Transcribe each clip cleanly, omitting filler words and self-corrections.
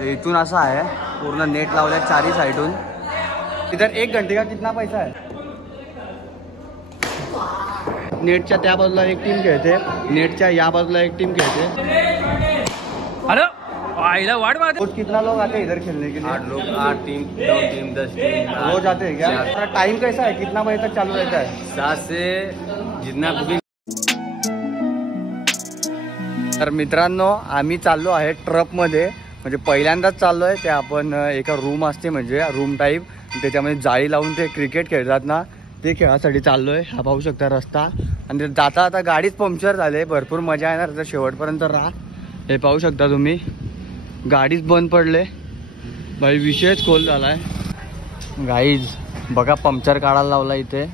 इथून असं आहे, पूर्ण नेट लावलंय चारी साइडून। इधर 1 घंटे का कितना पैसा है? नेटच्या त्या बाजूला एक टीम खेळते, नेटच्या या बाजूला एक टीम खेळते। हेलो आइला वाट बात। रोज कितना लोग आते हैं इधर खेलने के लिए? 8 लोग, 8 टीम, 2 टीम, 10 टीम रोज आते हैं क्या? टाइम कैसा है, कितना बजे तक चालू रहता है? 7 से जितना बुकिंग। तर मित्रांनो, आम्ही चाललो आहे ट्रकमध्ये, म्हणजे पहिल्यांदाच चाललो आहे। ते आपण एका रूम असते, म्हणजे रूम टाईप, त्याच्यामध्ये जाळी लावून ते क्रिकेट खेळतात ना, ते खेळासाठी चाललो आहे। हा पाहू शकता रस्ता, आणि जाता आता गाडीच पंक्चर झाले। भरपूर मजा येणार तर शेवटपर्यंत राहा। हे पाहू शकता तुम्ही, गाडीच बंद पडले भाई, विषयच खोल झालाय गाईज। बघा पंक्चर काढायला लावला इथे।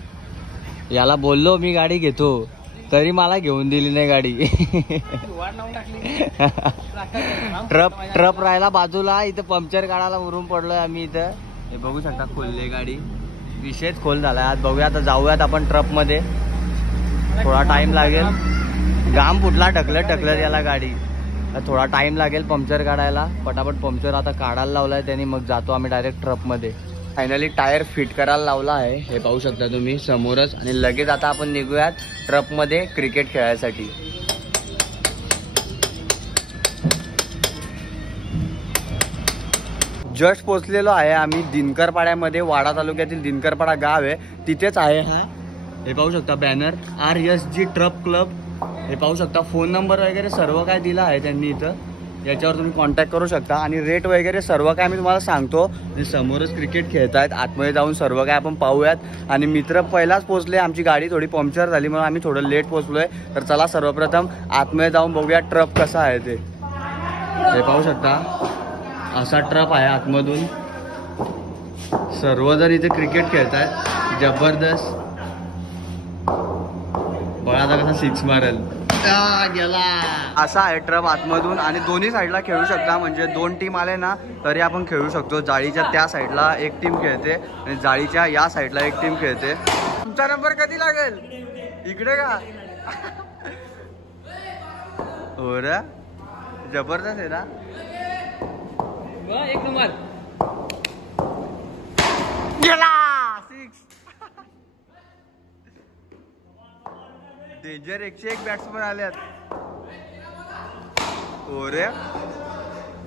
याला बोललो मी गाडी घेतो, तरी मला घेऊन दिली नाही गाडी। ट्रप राहिला बाजूला, इथं पंक्चर काढायला उरून पडलोय आम्ही इथं। हे बघू शकता, खोलले गाडी, विषयच खोल झालाय। आज बघूया, आता जाऊयात आपण ट्रकमध्ये। थोडा टाइम लागेल, घाम फुटला ढकलत याला गाडी, थोडा टाइम लागेल पंक्चर काढायला। पटापट पंक्चर आता काढायला लावलाय त्यांनी, मग जातो आम्ही डायरेक्ट ट्रकमध्ये। फायनली टायर फिट करायला लावला आहे, हे पाहू शकता तुम्ही समोरच, आणि लगेच आता आपण निघूयात ट्रकमध्ये क्रिकेट खेळायसाठी। जस्ट पोचलेलो आहे आम्ही दिनकरपाड्यामध्ये, वाडा तालुक्यातील दिनकरपाडा गाव आहे, तिथेच आहे हा। हे पाहू शकता बॅनर, RSG ट्रक क्लब। हे पाहू शकता, फोन नंबर वगैरे सर्व काय दिला आहे त्यांनी इथं, याच्यावर तुम्ही कॉन्टॅक्ट करू शकता। आणि रेट वगैरे सर्व काय मी तुम्हाला सांगतो। समोरच क्रिकेट खेळतायत, आतमध्ये जाऊन सर्व काय आपण पाहूयात। आणि मित्र पहिलाच पोहोचले, आमची गाडी थोडी पंक्चर झाली म्हणून आम्ही थोडं लेट पोहोचलोय। तर चला सर्वप्रथम आतमध्ये जाऊन बघूया ट्रक कसा आहे ते। हे पाहू शकता, असा ट्रक आहे आतमधून, सर्वजण इथे क्रिकेट खेळतायत, जबरदस्त। बघा आता कसा 6 मारेल, गेला। असा आहे ट्रक आतमधून, आणि दोन्ही साईडला खेळू शकता, म्हणजे 2 टीम आले ना तरी आपण खेळू शकतो। जाळीच्या त्या साईडला एक टीम खेळते आणि जाळीच्या या साईडला एक टीम खेळते। तुमचा नंबर कधी लागेल? इकडे का? हो रे, जबरदस्त आहे ना। एक नंबर गेला, 6। डेंजर 101 बॅट्समन आल्यात। हो रे,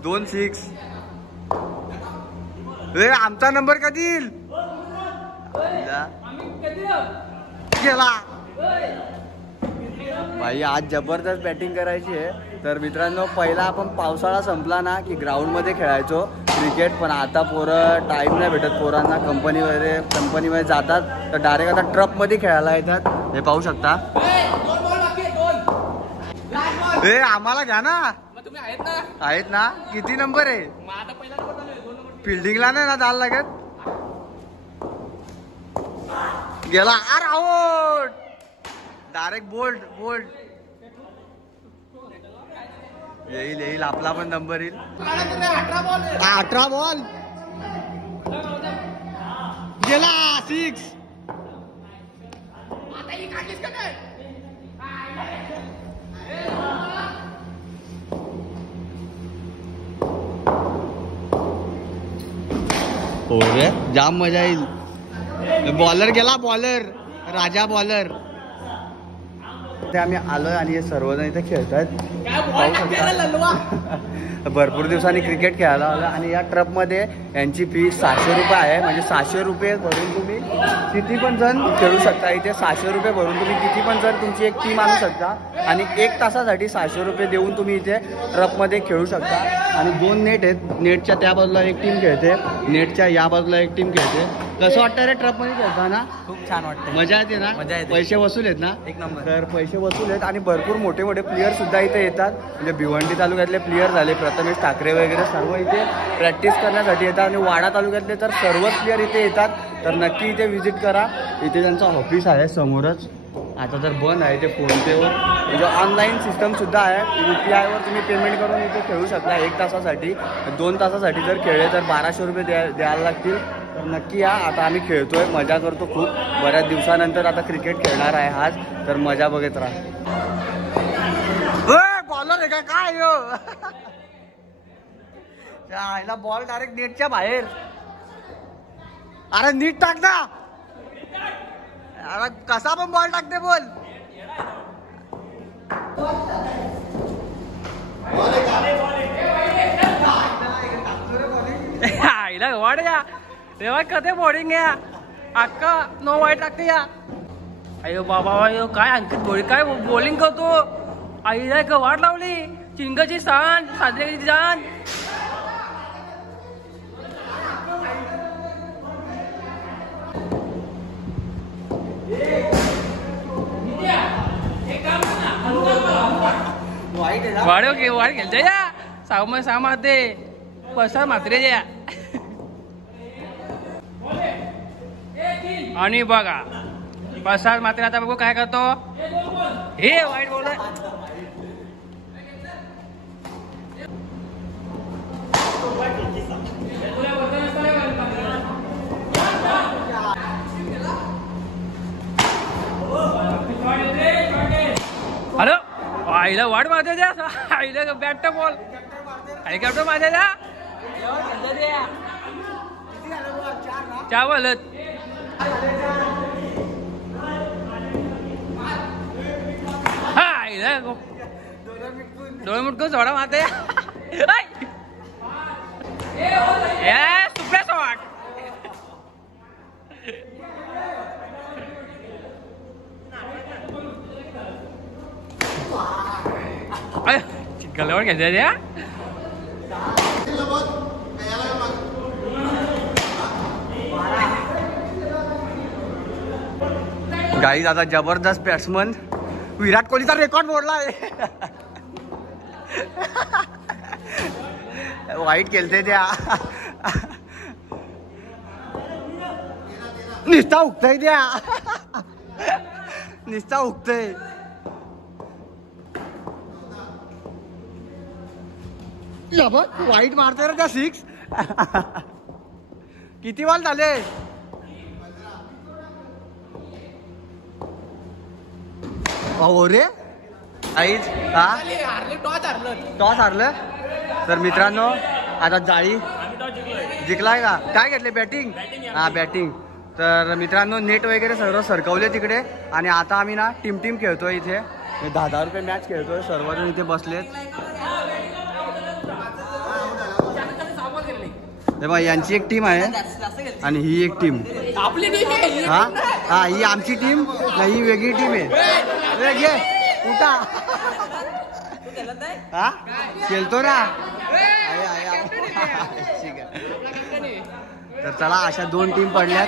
2 6। रे आमचा नंबर कधी येईल? गेला भाई, आज जबरदस्त बॅटिंग करायची आहे। तर मित्रांनो, पहिला आपण पावसाळा संपला ना की ग्राउंडमध्ये खेळायचो क्रिकेट, पण आता पोरं टाईम नाही भेटत पोरांना, कंपनीमध्ये जातात, तर डायरेक्ट आता ट्रकमध्ये खेळायला येतात। हे पाहू शकता। ए आम्हाला घ्या ना, तुम्ही आहेत ना? किती नंबर आहे? फिल्डिंगला नाही ना जायला लागत? गेला, अरे आउट, डायरेक्ट बोल्ड। येईल आपला पण नंबर येईल। 18 बॉल गेला, 6। हो रे, जाम मजा येईल। बॉलर गेला, राजा बॉलर। ते आम्ही आलोय आणि हे सर्वजण इथे खेळतात, भरपूर दिवसांनी क्रिकेट खेळायला आलं। आणि या ट्रकमध्ये यांची फी 600 रुपये आहे, म्हणजे 600 रुपये भरून तुम्ही किती पण जण खेळू शकता। इथे 600 रुपये भरून तुम्ही किती पण जण तुमची एक टीम आणू शकता, आणि 1 तासासाठी 600 रुपये देऊन तुम्ही इथे ट्रकमध्ये खेळू शकता। आणि 2 नेट आहेत, नेटच्या त्या बाजूला एक टीम खेळते, नेटच्या या बाजूला एक टीम खेळते। कसं वाटतं रे ट्रकमध्ये खेळताना? खूप छान वाटतं, मजा येते ना? मजा येते। पैसे वसूल आहेत ना? एक नंबर। तर पैसे वसूल आहेत, आणि भरपूर मोठे प्लेयर सुद्धा इथे येतात, म्हणजे भिवंडी तालुक्यातले प्लेयर झाले, प्रथमेश ठाकरे वगैरे सर्व इथे प्रॅक्टिस करण्यासाठी येतात। आणि वाडा तालुक्यातले तर सर्वच प्लेयर इथे येतात, तर नक्की इथे व्हिजिट करा। इथे त्यांचं ऑफिस आहे समोरच, आता तर बंद आहे ते फोनपेवर, म्हणजे ऑनलाईन सिस्टम सुद्धा आहे। UPIवर तुम्ही पेमेंट करून इथे खेळू शकता 1 तासासाठी। 2 तासासाठी जर खेळले तर 1200 रुपये द्यायला लागतील। तर नक्की या, आता आम्ही खेळतोय, मजा करतो खूप, बऱ्याच दिवसानंतर आता क्रिकेट खेळणार आहे आज, तर मजा बघत राहा। बॉलर आहे का काय? आईला बॉल डायरेक्ट नेटच्या बाहेर. अरे नीट टाक ना. अरे कसा पण बॉल टाकते बोल. आईला वाढ या तेव्हा कधी बॉलिंग या अक्का नो वाईट लागते या. अयो बाबा अयो काय अंकित भोळी काय बॉलिंग करतो. आईला एक वाट लावली. चिंगाची सांड साजऱ्याची जाण. वाढ खेळते या सहा मारते पसा मात्रे या. आणि बघा पसार मात्र आता बघू काय करतो. हे वाईट बॉल हॅलो आईला वाट मारते द्या. आईला बॅट बॉल हेलिकॉप्टर मारते द्या. चावल डोळे मुटकून सोडा मारते. सुप्रिया शॉट. गल्यावर घ्यायचं द्या. गाईज आता जबरदस्त बॅट्समन विराट कोहलीचा रेकॉर्ड मोडलाय. वाईट खेळते त्या. निस्ता उगतय त्या. निस्ता उगतय. वाईट मारते रे त्या 6. किती बॉल झाले. हो रे आईच टॉस हारलं. तर मित्रांनो आता जाळी जिंकलाय का काय घेतले बॅटिंग. हा बॅटिंग. तर मित्रांनो नेट वगैरे सर्व सरकवले तिकडे. आणि आता आम्ही ना टीम खेळतोय इथे. 10,000 रुपये मॅच खेळतोय. सर्वजण इथे बसलेत. तेव्हा यांची एक टीम आहे आणि ही एक टीम. हा हा ही आमची टीम ही वेगळी टीम आहे. घे उठा. हा खेळतो ना. ठीक आहे. तर चला अशा 2 टीम पडल्यात.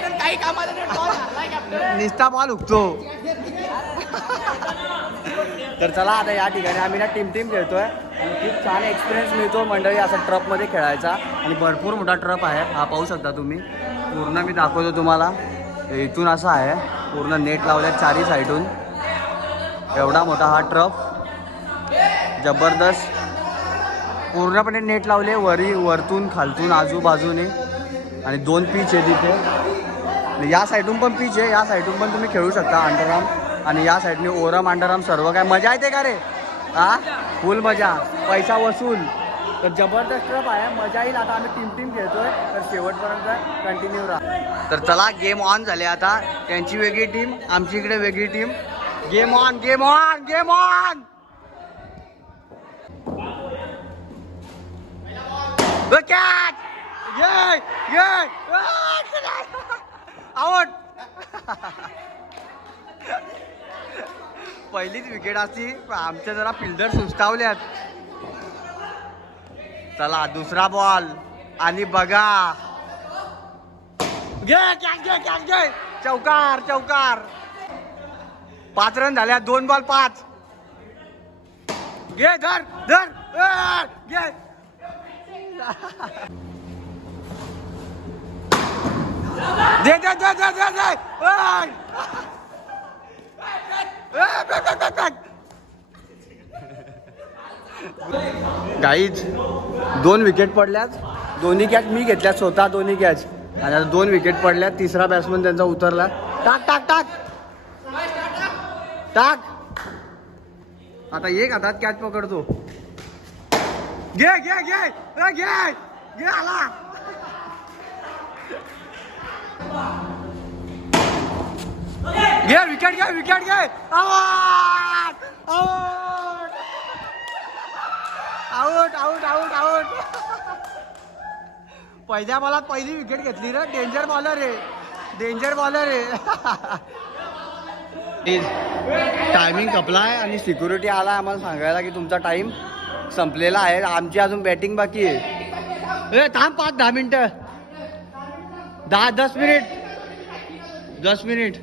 निस्ता बॉल उगतो. तर चला आता या ठिकाणी आम्ही ना टीम खेळतोय. आणि खूप छान एक्सपिरियन्स मिळतो मंडळी असा ट्रपमध्ये खेळायचा. आणि भरपूर मोठा ट्रप आहे. हा पाहू शकता तुम्ही. पूर्ण मी दाखवतो तुम्हाला. इथून असा आहे पूर्ण नेट लावल्या 4ही साईडून. एवढा मोठा हा ट्रप जबरदस्त. पूर्णपणे नेट लावले वरतून खालतून आजूबाजूने. आणि 2 पिच आहे तिथे. या साईडून पण पिच आहे. या साईडून पण तुम्ही खेळू शकता अंडरआर्म. आणि या साईडने ओरम अंडरआर्म सर्व काय मजा येते का रे. हा फुल मजा. पैसा वसूल. तर जबरदस्त ट्रप आहे. मजा येईल. आता आम्ही टीम खेळतोय. तर शेवटपर्यंत कंटिन्यू राहा. तर चला गेम ऑन झाले आता. त्यांची वेगळी टीम आमची इकडे वेगळी team. Game on game on game on. Catch out. पहिलीच विकेट असती. आमच्या जरा फिल्डर सुस्तावल्यात. चला दुसरा बॉल आणि बघा. घे चौकार 5 रन झाल्या. 2 बॉल 5. घे धर घे. दे गाईज 2 विकेट पडल्यात. दोन्ही कॅच मी घेतल्यात स्वतः. दोन्ही कॅच. आणि आता 2 विकेट पडल्यात. तिसरा बॅट्समन त्यांचा उतरला. टाक. आता एक हातात कॅच पकडतो. घे आला घे विकेट घे out out out out out पहिल्या बॉलात पहिली विकेट घेतली रे. डेंजर बॉलर आहे टायमिंग कपलाय आणि सिक्युरिटी आला आम्हाला सांगायला की तुमचा टाइम संपलेला आहे. आमची अजून बॅटिंग बाकी आहे. थांब 5-10 मिनिटं 10 मिनिट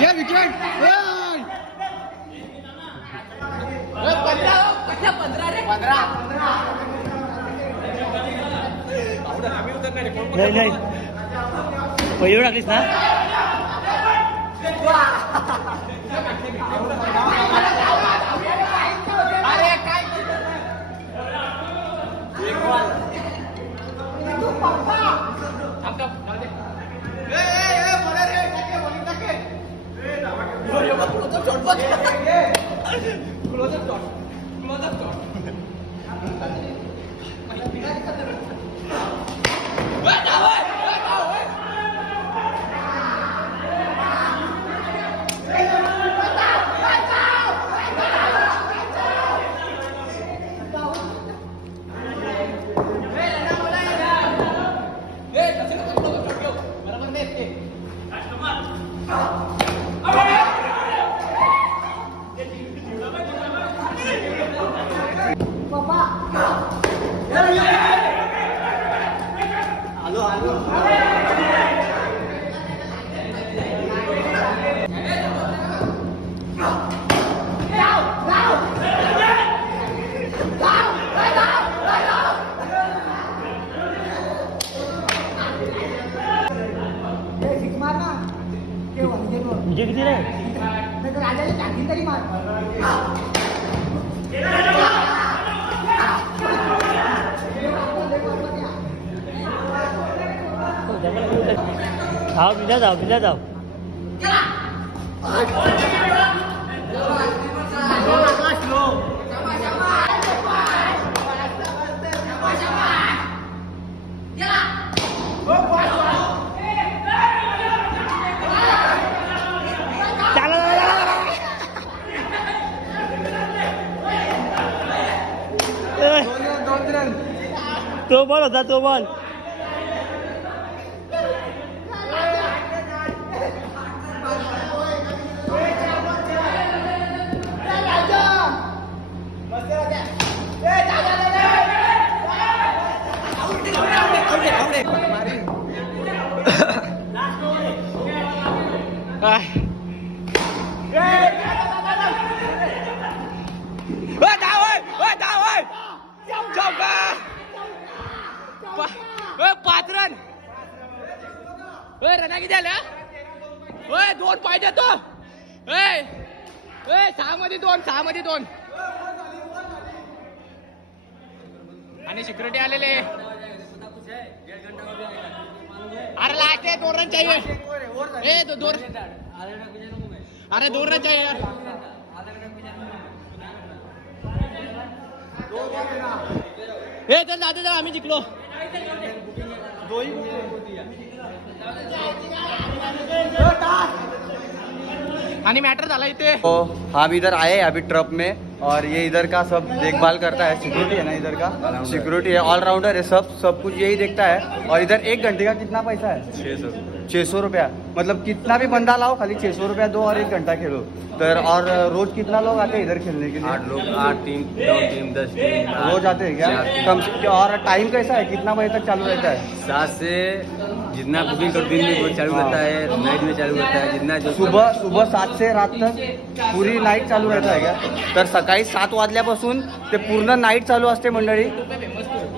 ये विकेट नाही पहिली टाकलीस ना. म्हणजे किती रे जाऊ तो बॉल होता तो बॉल. पाच रन रना किती आल्या. दोन पाहिजे तो. 6 मध्ये 2 आणि सिक्युरिटी आलेले. अरे लास्ट है 2 रन चाहिए. अरे 2 रन चाहिए यार. चल दादा जा आम्ही जिंकलो. आणि मॅटर झाला इथे. तो हम इधर आए अभी ट्रप में और ये इधर का सब देखभाल करता है. सिक्योरिटी है ना इधर का. सिक्योरिटी है ऑलराउंडर है. सब कुछ यही देखता है. और इधर 1 घंटे का कितना पैसा है 600 रुपया. मतलब कितना भी बंदा लाओ खाली 600 रुपया दो और 1 घंटा खेलो. तर और रोज कितना लोग आते हैं इधर खेलने के लिए. 8 लोग 8 टीम 2 टीम 10 टीम रोज आते हैं क्या कम से. और टाइम कैसा है कितना बजे तक चालू रहता है. 7 से जितना बुकिंग कर दिन में वो चालू रहता है. नाइट में चालू रहता है. जितना जो सुबह 7 से रात तक पूरी नाईट चालू रहता है क्या. तर सकाळी 7 वाजल्यापासून ते पूर्ण नाईट चालू असते मंडळी.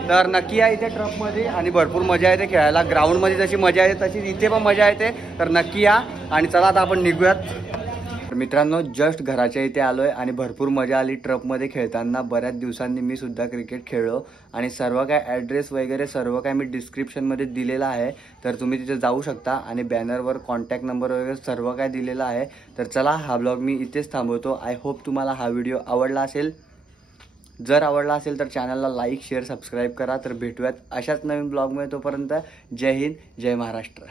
तर नक्की या इथे ट्रकमध्ये आणि भरपूर मजा येते खेळायला. ग्राउंडमध्ये जशी मजा येते तशी इथे पण मजा येते. तर नक्की या. आणि चला आता आपण निघूयात. मित्रांनो जस्ट घराच्या इथे आलोय आणि भरपूर मजा आली ट्रकमध्ये खेळताना. बऱ्याच दिवसांनी मी सुद्धा क्रिकेट खेळलो आणि सर्व काय ॲड्रेस वगैरे सर्व काय मी डिस्क्रिप्शनमध्ये दिलेला आहे. तर तुम्ही तिथे जाऊ शकता आणि बॅनरवर कॉन्टॅक्ट नंबर वगैरे सर्व काय दिलेला आहे. तर चला हा ब्लॉग मी इथेच थांबवतो. आय होप तुम्हाला हा व्हिडिओ आवडला असेल. जर आवडला असेल तर चॅनलला लाईक शेअर सबस्क्राईब करा. तर भेटूयात अशाच नवीन ब्लॉगमध्ये. तोपर्यंत जय हिंद जय महाराष्ट्र.